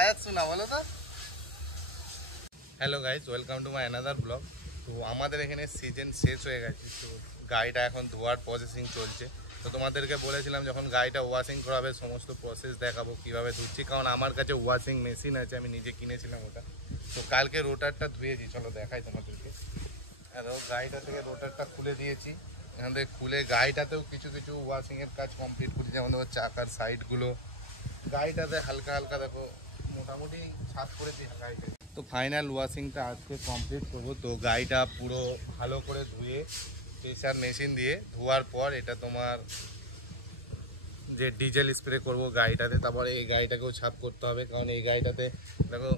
আয়াত শোনা বলো তো। Hello guys, welcome to my another blog. তো আমাদের এখানে সিজন শেষ হয়ে গেছে, তো গাড়িটা এখন ধোয়ার প্রসেসিং চলছে। তো তোমাদেরকে বলেছিলাম যখন গাড়িটা ওয়াশিং করা হবে সমস্ত প্রসেস দেখাবো কীভাবে ধুচ্ছি, কারণ আমার কাছে ওয়াশিং মেশিন আছে, আমি নিজে কিনেছিলাম ওটা। তো কালকে রোটারটা ধুয়েছি, চলো দেখাই তোমাদেরকে। আর গাড়িটা থেকে রোটারটা খুলে দিয়েছি, এখান থেকে খুলে গাড়িটাতেও কিছু কিছু ওয়াশিংয়ের কাজ কমপ্লিট করেছি, যেমন দেখো চাকার সাইডগুলো, গাড়িটাতে হালকা হালকা দেখো মোটামুটি ছাদ করেছি গাড়িটা। তো ফাইনাল ওয়াশিংটা আজকে কমপ্লিট করবো। তো গাড়িটা পুরো ভালো করে ধুয়ে প্রেসার মেশিন দিয়ে ধোয়ার পর এটা তোমার যে ডিজেল স্প্রে করব গাড়িটাতে, তারপরে এই গাড়িটাকেও ছাদ করতে হবে, কারণ এই গাড়িটাতে দেখো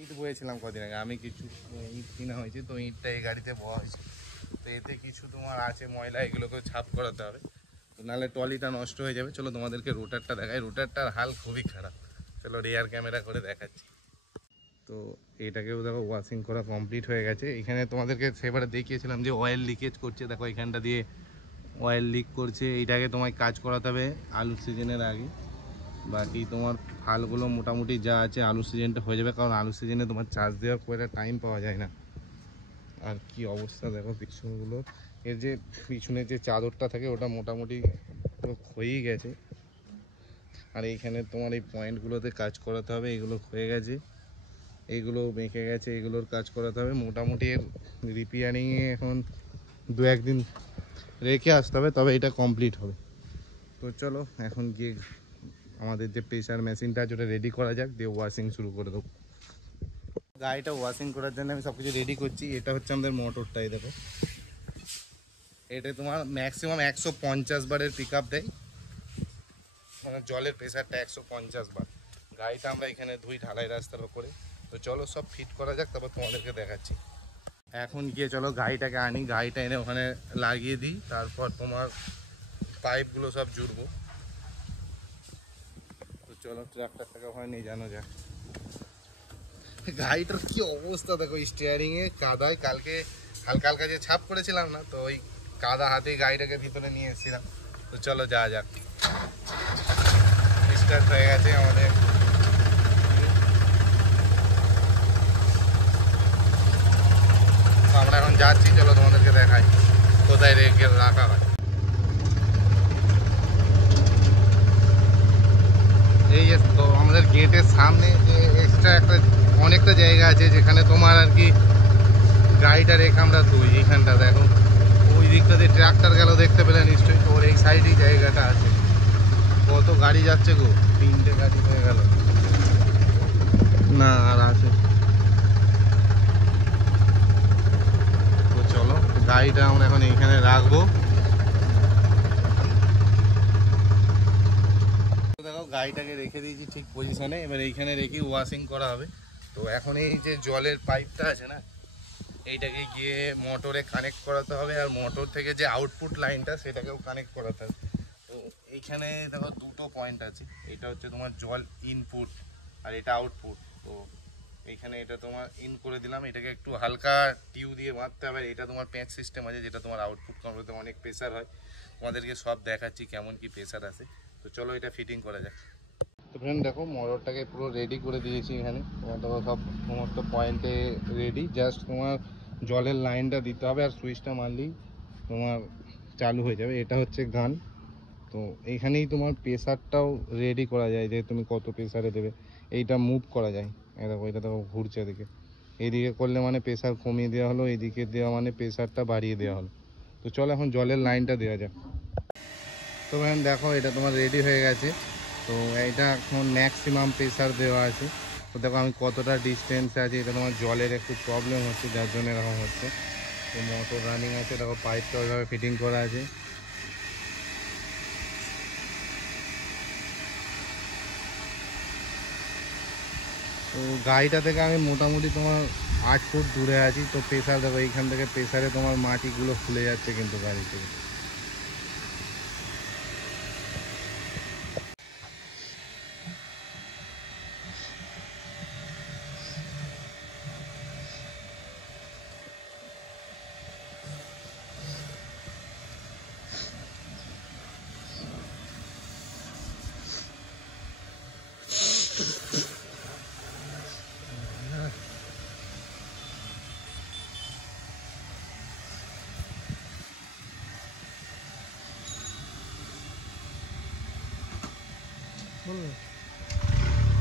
ইট বয়েছিলাম কদিন আগে, আমি কিছু ইট কিনা হয়েছে, তো ইটটা এই গাড়িতে বওয়া হয়েছে। তো এতে কিছু তোমার আছে ময়লা, এগুলোকেও ছাপ করাতে হবে, তো নাহলে ট্রলিটা নষ্ট হয়ে যাবে। চলো তোমাদেরকে রোটারটা দেখাই, রোটারটার হাল খুবই খারাপ। চলো রিয়ার ক্যামেরা করে দেখাচ্ছি। তো এটাকেও দেখো ওয়াশিং করা কমপ্লিট হয়ে গেছে। এখানে তোমাদেরকে সেবারে দেখিয়েছিলাম যে অয়েল লিকেজ করছে, দেখো এখানটা দিয়ে অয়েল লিক করছে। এইটাকে তোমায় কাজ করাতে হবে আলু সিজনের আগে। বাকি তোমার ফালগুলো মোটামুটি যা আছে আলু সিজনটা হয়ে যাবে, কারণ আলু সিজনে তোমার চার্জ দেওয়ার খুব একটা টাইম পাওয়া যায় না। আর কি অবস্থা দেখো পিছনগুলো, এর যে পিছনে যে চাদরটা থাকে ওটা মোটামুটি ক্ষয়েই গেছে। আর এইখানে তোমার এই পয়েন্টগুলোতে কাজ করাতে হবে, এগুলো ক্ষয়ে গেছে, এইগুলো বেঁকে গেছে, এগুলোর কাজ করাতে হবে। মোটামুটি এর রিপেয়ারিংয়ে এখন 2-1 দিন রেখে আসতে হবে, তবে এটা কমপ্লিট হবে। তো চলো এখন গিয়ে আমাদের যে প্রেসার মেশিনটা আছে ওটা রেডি করা যাক, দিয়ে ওয়াশিং শুরু করে দেবো। গাড়িটা ওয়াশিং করার জন্য আমি সব কিছু রেডি করছি। এটা হচ্ছে আমাদের মোটরটাই, দেখো এটা তোমার ম্যাক্সিমাম 150 বারের পিক আপ দেয়, মানে জলের প্রেসারটা 150 বার। গাড়িটা আমরা এখানে ধুই ঢালাই রাস্তার ওপরে। তো চলো সব ফিট করা যাক, তারপর তোমাদেরকে দেখাচ্ছি। এখন গিয়ে চলো গাড়িটাকে আনি, গাড়িটা এনে ওখানে লাগিয়ে দিই, তারপর তোমার পাইপগুলো সব জুড়বো। তো চলো ট্রাক্টরটাকে ওখানে নিয়ে জানো যাক। গাড়িটার কি অবস্থা দেখো, স্টিয়ারিংয়ে কাদায়, কালকে হালকা হালকা যে ছাপ করেছিলাম না, তো ওই কাদা হাতেই গাড়িটাকে ভিতরে নিয়ে এসেছিলাম। তো চলো যাওয়া যাক। স্টার্ট হয়ে গেছে আমাদের। আমরা এখন যাচ্ছি, চলো তোমাদেরকে দেখাই কোথায় রেখে রাখা হয়। এই তো আমাদের গেটের সামনে যে এক্সট্রা অনেকটা জায়গা আছে, যেখানে তোমার আর কি গাড়িটা রেখে আমরা ধুই। এইখানটা দেখো ওই দিকটা দিয়ে ট্রাক্টর গেল, দেখতে পেলে নিশ্চয়ই। তো ওর এই সাইডেই জায়গাটা আছে। কত গাড়ি যাচ্ছে গো, 3টে গাড়ি হয়ে গেল না, আর আছে। তো চলো গাড়িটা আমরা এখন এইখানে রাখবো। দেখো গাড়িটাকে রেখে দিয়েছি ঠিক পজিশনে, এবার এইখানে রেখে ওয়াশিং করা হবে। তো এখন এই যে জলের পাইপটা আছে না, এইটাকে গিয়ে মোটরে কানেক্ট করাতে হবে, আর মোটর থেকে যে আউটপুট লাইনটা সেটাকেও কানেক্ট করাতে হবে। তো এইখানে দেখো 2টো পয়েন্ট আছে, এটা হচ্ছে তোমার জল ইনপুট আর এটা আউটপুট। তো এইখানে এটা তোমার ইন করে দিলাম, এটাকে একটু হালকা টিউ দিয়ে বাঁধতে হবে। এটা তোমার প্যাঁচ সিস্টেম আছে, যেটা তোমার আউটপুট কন্ট্রোলতে অনেক প্রেসার হয়। তোমাদেরকে সব দেখাচ্ছি কেমন কি প্রেসার আছে। তো চলো এটা ফিটিং করা যাক। তো ফ্রেন্ড দেখো মোটরটাকে পুরো রেডি করে দিয়েছি এখানে, তোমার দেখো সব সমস্ত পয়েন্টে রেডি, জাস্ট তোমার জলের লাইনটা দিতে হবে আর সুইচটা মারলেই তোমার চালু হয়ে যাবে। এটা হচ্ছে গান। তো এইখানেই তোমার প্রেসারটাও রেডি করা যায়, যে তুমি কত প্রেসারে দেবে। এইটা মুভ করা যায়, দেখো এটা দেখো ঘুরছে এদিকে, এইদিকে করলে মানে প্রেসার কমিয়ে দেওয়া হলো, এইদিকে দেওয়া মানে প্রেসারটা বাড়িয়ে দেওয়া হলো। তো চলো এখন জলের লাইনটা দেওয়া যাক। তো ম্যাম দেখো এটা তোমার রেডি হয়ে গেছে। তো এইটা এখন ম্যাক্সিমাম প্রেসার দেওয়া আছে। তো দেখো আমি কতটা ডিস্টেন্সে আছি, এটা তোমার জলের একটু প্রবলেম হচ্ছে, যার জন্য এরকম হচ্ছে। তো মোটর রানিং আছে, দেখো পাইপটা ওইভাবে ফিটিং করা আছে। তো গাড়িটা থেকে আমি মোটামুটি তোমার 8 ফুট দূরে আছি। তো প্রেসার দেখো এইখান থেকে প্রেসারে তোমার মাটিগুলো খুলে যাচ্ছে কিন্তু গাড়ি থেকে। বলবে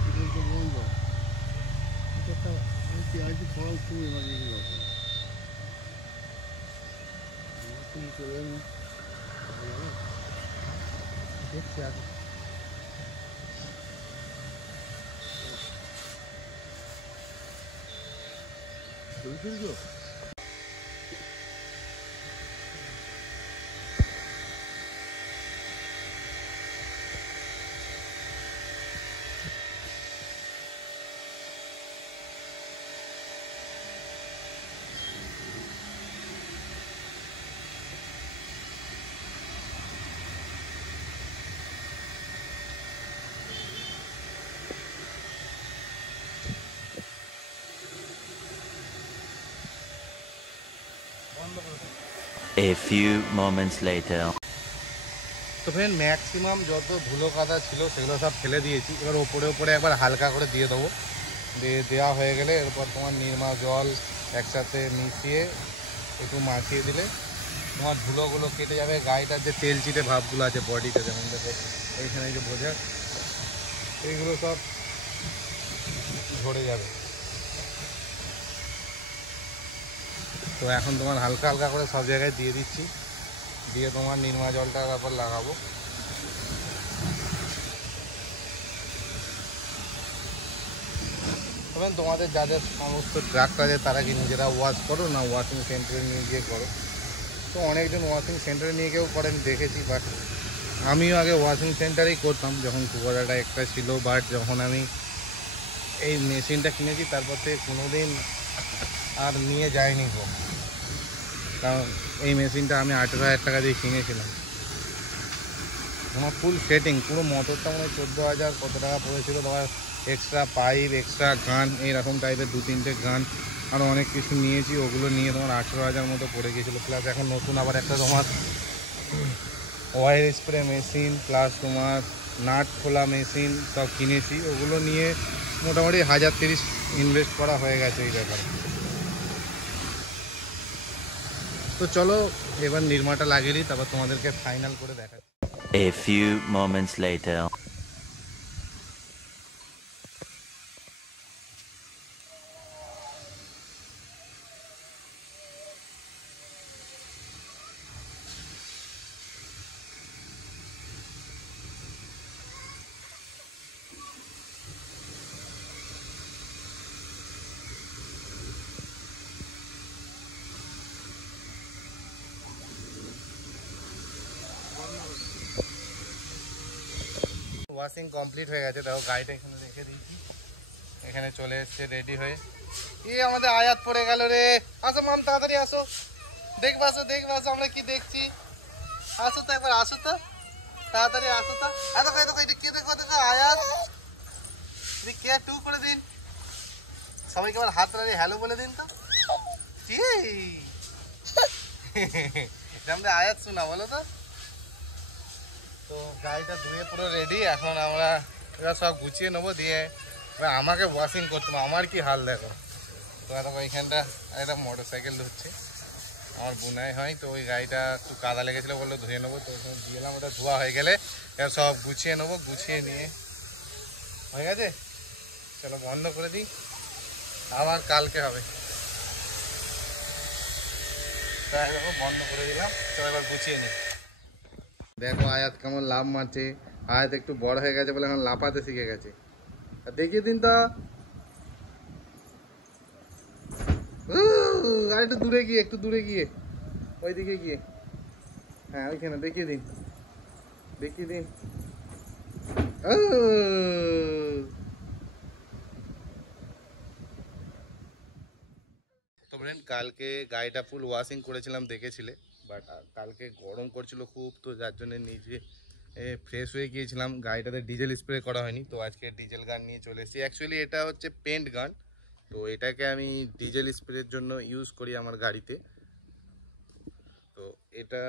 এটা তো বন্ধ, এটা একটা পেঁয়াজি খরচ খুব এমার্জেন্সি দরকার। তুমি চলে যাবে, দেখছি আগে চলছিল তো। A few moments later. তো ফ্রেন্ড ম্যাক্সিমাম যত ধুলো কাদা ছিল সেগুলো সব ফেলে দিয়েছি। এবার ওপরে ওপরে একবার হালকা করে দিয়ে দেবো, দিয়ে দেওয়া হয়ে গেলে এরপর তোমার নির্মা জল একসাথে মিশিয়ে একটু মাখিয়ে দিলে তোমার ধুলোগুলো কেটে যাবে। গাড়িটার যে তেল চিটে ভাবগুলো আছে বডিতে, যেমন দেখো এইখানে যে বোঝা, এইগুলো সব ঝরে যাবে। তো এখন তোমার হালকা হালকা করে সব জায়গায় দিয়ে দিচ্ছি, দিয়ে তোমার নির্মা জলটা তারপর লাগাবো। তবে তোমাদের যাদের সমস্ত ট্রাকটা আছে তারা কি নিজেরা ওয়াশ করো না ওয়াশিং সেন্টারে নিয়ে গিয়ে করো? তো অনেকজন ওয়াশিং সেন্টারে নিয়ে গিয়েও করেন দেখেছি, বাট আমিও আগে ওয়াশিং সেন্টারেই করতাম যখন কুয়ারাটা একটা ছিল। বাট যখন আমি এই মেশিনটা কিনেছি তারপর থেকে কোনো দিন আর নিয়ে যাইনি গো, কারণ এই মেশিনটা আমি 18,000 টাকা দিয়ে কিনেছিলাম। আমার ফুল সেটিং পুরো মোটরটা মনে হয় 14,000 কত টাকা পড়েছিল। তোমার এক্সট্রা পাইপ, এক্সট্রা গান, এইরকম টাইপের 2-3টে গান আরও অনেক কিছু নিয়েছি, ওগুলো নিয়ে তোমার 18,000 মতো পড়ে গিয়েছিলো। প্লাস এখন নতুন আবার একটা তোমার অয়েল স্প্রে মেশিন, প্লাস তোমার নাট খোলা মেশিন সব কিনেছি, ওগুলো নিয়ে মোটামুটি 1,030 ইনভেস্ট করা হয়ে গেছে এই ব্যাপারে। তো চলো এবার নির্মাটা লাগিয়ে দিই, তারপর তোমাদেরকে ফাইনাল করে দেখা। A few moments later. Washing complete হয়ে গেছে, দেখো গাড়িটা এখানে রেখে দিয়েছি, এখানে চলে এসছে রেডি হয়ে। আমাদের আয়াত পড়ে গেল রে। আসো মাম, তাড়াতাড়ি আসো, দেখবে আসো, দেখবে আসো আমরা কি দেখছি। আসো তো একবার, আসো তো তাড়াতাড়ি, আসো তো। এত এটা কে দেখো তো আয়াত, কে টু করে দিন, সবাইকে আবার হাত নাড়িয়ে হ্যালো বলে দিন তো। কি আমরা আয়াত শোনা বলো তো। তো গাড়িটা ধুয়ে পুরো রেডি, এখন আমরা এবার সব গুছিয়ে নেবো, দিয়ে এবার আমাকে ওয়াশিং করতে হবে। আমার কি হাল দেখো। তো দেখো এইখানটা একটা মোটর সাইকেল ধুচ্ছে, আমার বোনাই হয়। তো ওই গাড়িটা একটু কাদা লেগেছিলো, বললো ধুয়ে নেবো, তো ওখানে দিয়ে এলাম। ওটা ধোয়া হয়ে গেলে এবার সব গুছিয়ে নেবো, গুছিয়ে নিয়ে হয়ে গেছে। চলো বন্ধ করে দিই, আবার কালকে হবে। তাই দেখো বন্ধ করে দিলাম, চলো এবার গুছিয়ে নিই। দেখো আয়াত কেমন লাভ মারছে। আয়াত একটু বড় হয়ে গেছে বলে এখন লাফাতে শিখে গেছে। আর দেখিয়ে দিন তো, আর একটু দূরে গিয়ে, একটু দূরে গিয়ে, ওইদিকে গিয়ে, হ্যাঁ ওইখানে দেখিয়ে দিন, দেখিয়ে দিন। তো ফ্রেন্ড কালকে গাড়িটা ফুল ওয়াশিং করেছিলাম দেখেছিলে, বাট কালকে গরম করছিল খুব, তো যার জন্য নিজে ফ্রেশ হয়ে গিয়েছিলাম। গাড়িটাতে ডিজেল স্প্রে করা হয়নি, তো আজকে ডিজেল গান নিয়ে চলে এসেছি। অ্যাকচুয়ালি এটা হচ্ছে পেন্ট গান, তো এটাকে আমি ডিজেল স্প্রের জন্য ইউজ করি আমার গাড়িতে। তো এটা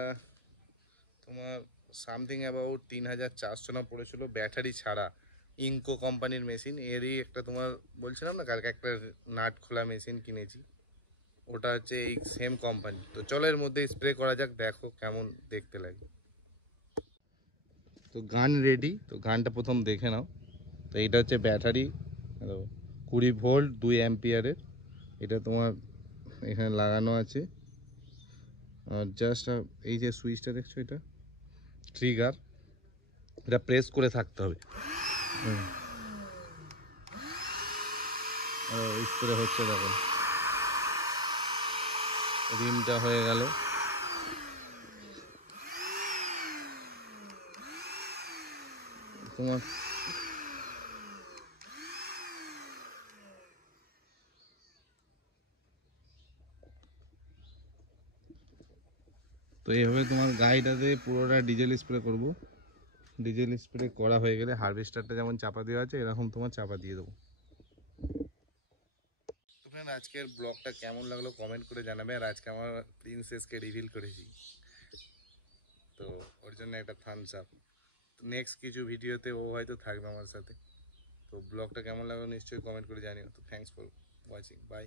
তোমার সামথিং অ্যাবাউট 3,400 না পড়েছিল ব্যাটারি ছাড়া। ইনকো কোম্পানির মেশিন, এরই একটা তোমার বলছিলাম না কালকে একটা নাট খোলা মেশিন কিনেছি, ওটা হচ্ছে এই সেম কোম্পানি। তো চলো এর মধ্যে স্প্রে করা যাক, দেখো কেমন দেখতে লাগে। তো তো গান রেডি, তো গানটা প্রথম দেখে নাও। তো এইটা হচ্ছে ব্যাটারি 20 ভোল্ট 2 অ্যাম্পিয়ারের। এটা তোমার এখানে লাগানো আছে। আর জাস্ট এই যে সুইচটা দেখছো, এটা ট্রিগার, এটা প্রেস করে থাকতে হবে। স্প্রে হচ্ছে, দেখো রিমটা হয়ে গেল। তোমার তো এইভাবে তোমার গাড়িটাতে পুরোটা ডিজেল স্প্রে করব। ডিজেল স্প্রে করা হয়ে গেলে হারভেস্টারটা যেমন চাপা দেওয়া আছে এরকম তোমার চাপা দিয়ে দেবো। তো ফ্রেন্ড, আজকের ব্লগটা কেমন লাগলো কমেন্ট করে জানাবে। আর আজকে আমার প্রিন্সেসকে রিভিল করেছি, তো ওর জন্য একটা থামস আপ। নেক্সট কিছু ভিডিওতে ও হয়তো থাকবে আমার সাথে। তো ব্লগটা কেমন লাগলো নিশ্চয়ই কমেন্ট করে জানিও। তো থ্যাঙ্কস ফর ওয়াচিং, বাই।